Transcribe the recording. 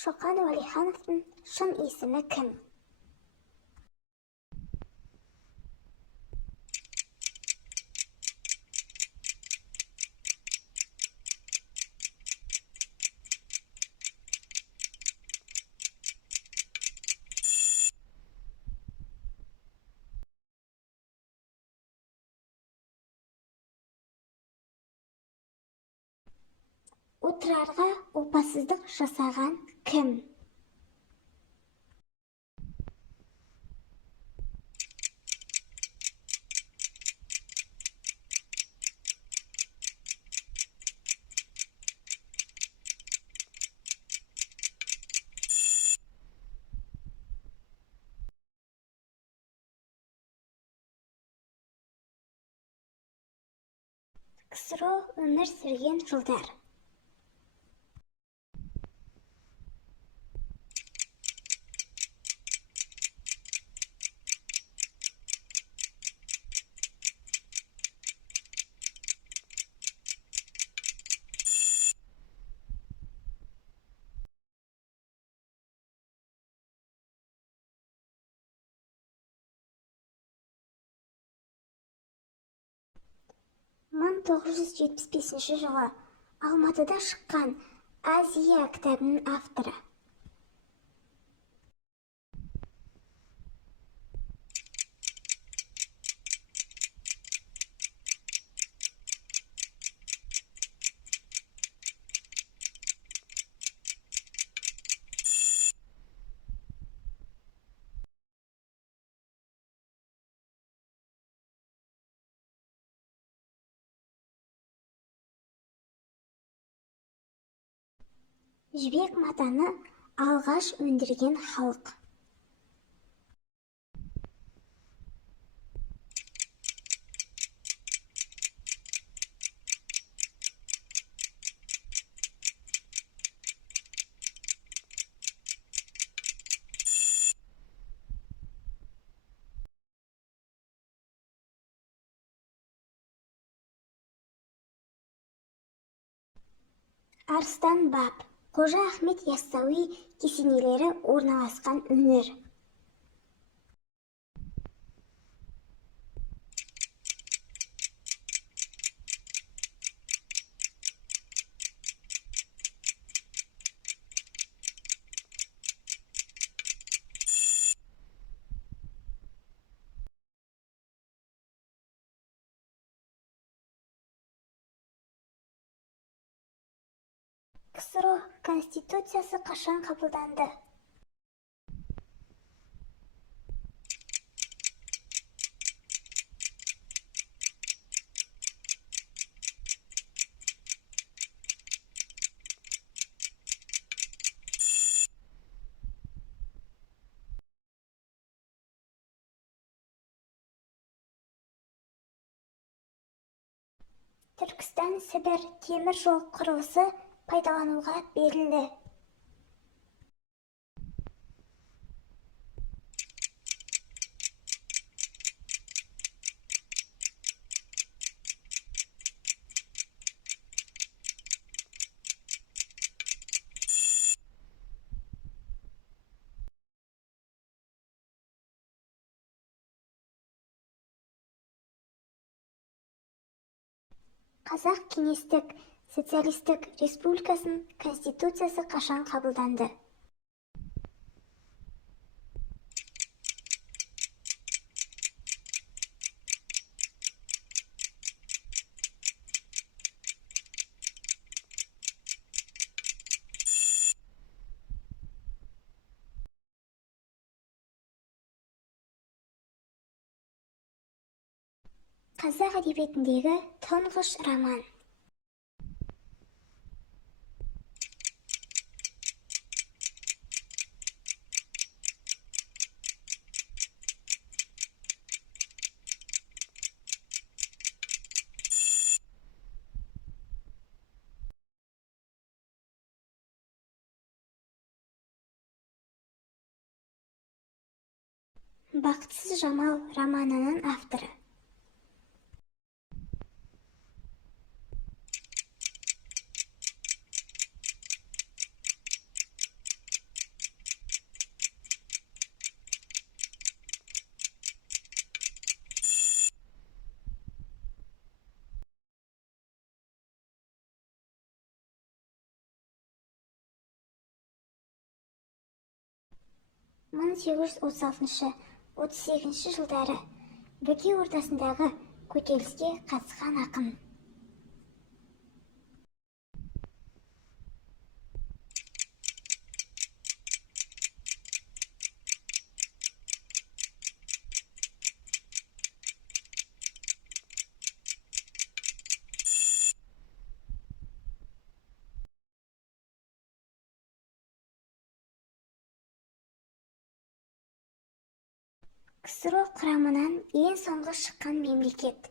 Шоқан Уәлихановтың шын есімі кім? Отырарға опасыздық жасаған кім? КСРО өмір сүрген жылдар. Мың 975 жылы Алматыда шыққан Азия кітабының авторы. Жібек матаны алғаш өндірген халық. Арыстан баб, Қожа Ахмет Яссауи кесенелері орналасқан өңір. КСРО Конституциясы қашан қабылданды? Түркістан-Сібір темір жол құрылысы пайдалануға берілді. Қазақ Кеңестік Социалистік Республикасының Конституциясы қашан қабылданды? Қазақ әдебиетіндегі тұңғыш роман. Бақытсыз жамал романының авторы. 1836-38 жылдары бөкей ордасындағы көтеріліске қатысқан ақын. КСРО құрамынан ең соңғы шыққан мемлекет.